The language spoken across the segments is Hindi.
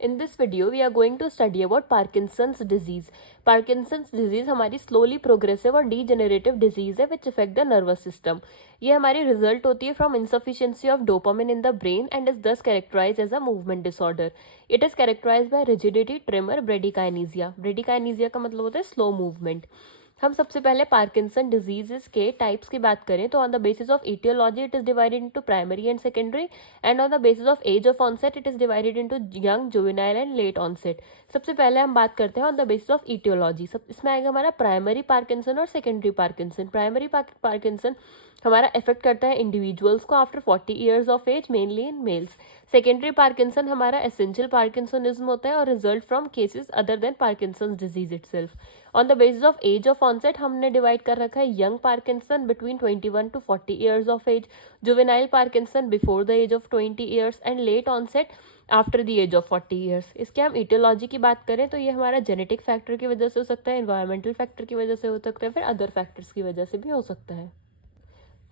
In this video, we are going to study about Parkinson's disease. Parkinson's disease हमारी slowly progressive और degenerative disease है which affect the nervous system. ये हमारी result होती है from insufficiency of dopamine in the brain and is thus characterized as a movement disorder. It is characterized by rigidity, tremor, bradykinesia. Bradykinesia का मतलब होता है slow movement. हम सबसे पहले पार्किंसन डिजीजेस के टाइप्स की बात करें तो on the basis of etiology it is divided into primary and secondary and on the basis of age of onset it is divided into young juvenile and late onset. सबसे पहले हम बात करते हैं on the basis of etiology. सब इसमें आएगा हमारा प्राइमरी पार्किंसन और सेकेंडरी पार्किंसन. प्राइमरी पार्किंसन हमारा इफेक्ट करता है इंडिविजुअल्स को after 40 years of age, mainly in males. Secondary Parkinson हमारा एसेंशियल पार्किंसनिज्म होता है और result from cases other than Parkinson disease itself. On the basis of age of onset हमने डिवाइड कर रखा है young Parkinson between 21 to 40 years of age, juvenile Parkinson before the age of 20 years and late onset after the age of 40 years. इसके हम ईटियोलॉजी की बात करें तो ये हमारा जेनेटिक फैक्टर की वजह से हो सकता है, एनवायरमेंटल फैक्टर की वजह से हो सकता है, फिर अदर फैक्टर्स की वजह से भी हो सकता है.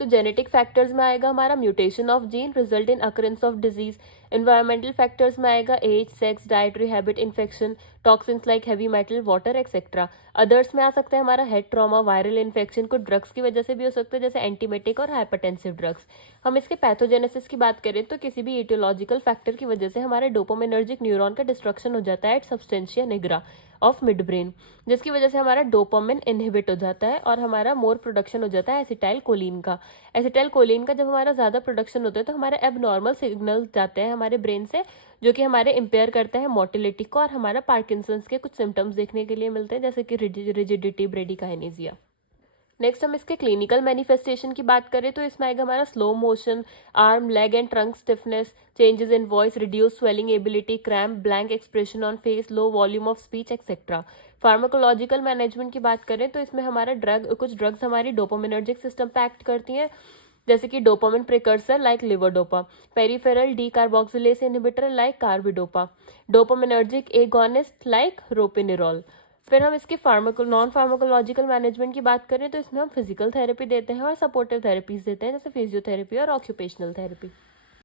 तो जेनेटिक फैक्टर्स में आएगा हमारा mutation of gene result in occurrence of disease. Environmental factors में आएगा age, sex, dietary habit, infection, toxins like heavy metal, water etcetera. Others में आ सकता है हमारा हेड ट्रॉमा, वायरल इन्फेक्शन, कुछ ड्रग्स की वजह से भी हो सकता है जैसे एंटीमेटिक और हाइपरटेंसिव ड्रग्स. हम इसके पैथोजेनेसिस की बात करें तो किसी भी इटियोलॉजिकल फैक्टर की वजह से हमारे डोपामिनर्जिक न्यूरॉन का डिस्ट्रक्शन हो जाता है at substantia nigra of midbrain, जिसकी वजह से हमारा डोपामिन इनहिबिट हो जाता है और हमारा मोर प्रोडक्शन हो जाता है एसिटाइल कोलिन का. एसिटाइल कोलिन का जब हमारा ज़्यादा प्रोडक्शन होता है तो हमारे एबनॉर्मल सिग्नल जाते हैं हमारे ब्रेन से जो कि हमारे इम्पेयर करते हैं मोटिलिटी को और हमारा पार्किंसंस के कुछ सिम्टम्स देखने के लिए मिलते हैं जैसे कि रिजिडिटी, ब्रेडिकाइनेसिया. नेक्स्ट हम इसके क्लिनिकल मैनिफेस्टेशन की बात करें तो इसमें आएगा हमारा slow motion, arm, leg and trunk stiffness, changes in voice, reduce swelling ability, cramp, blank expression on face, low volume of speech etcetera. Pharmacological management की बात करें तो इसमें हमारा कुछ ड्रग्स हमारी डोपामिनर्जिक सिस्टम पे एक्ट करती हैं जैसे कि dopamine precursor like levodopa, peripheral D carboxylase inhibitor like carbidopa, dopaminergic agonist like ropinirole. फिर हम इसके नॉन फार्माकोलॉजिकल मैनेजमेंट की बात करें तो इसमें हम फिजिकल थेरेपी देते हैं और सपोर्टिव थेरेपीज देते हैं जैसे फिजियोथेरेपी और ऑक्यूपेशनल थेरेपी.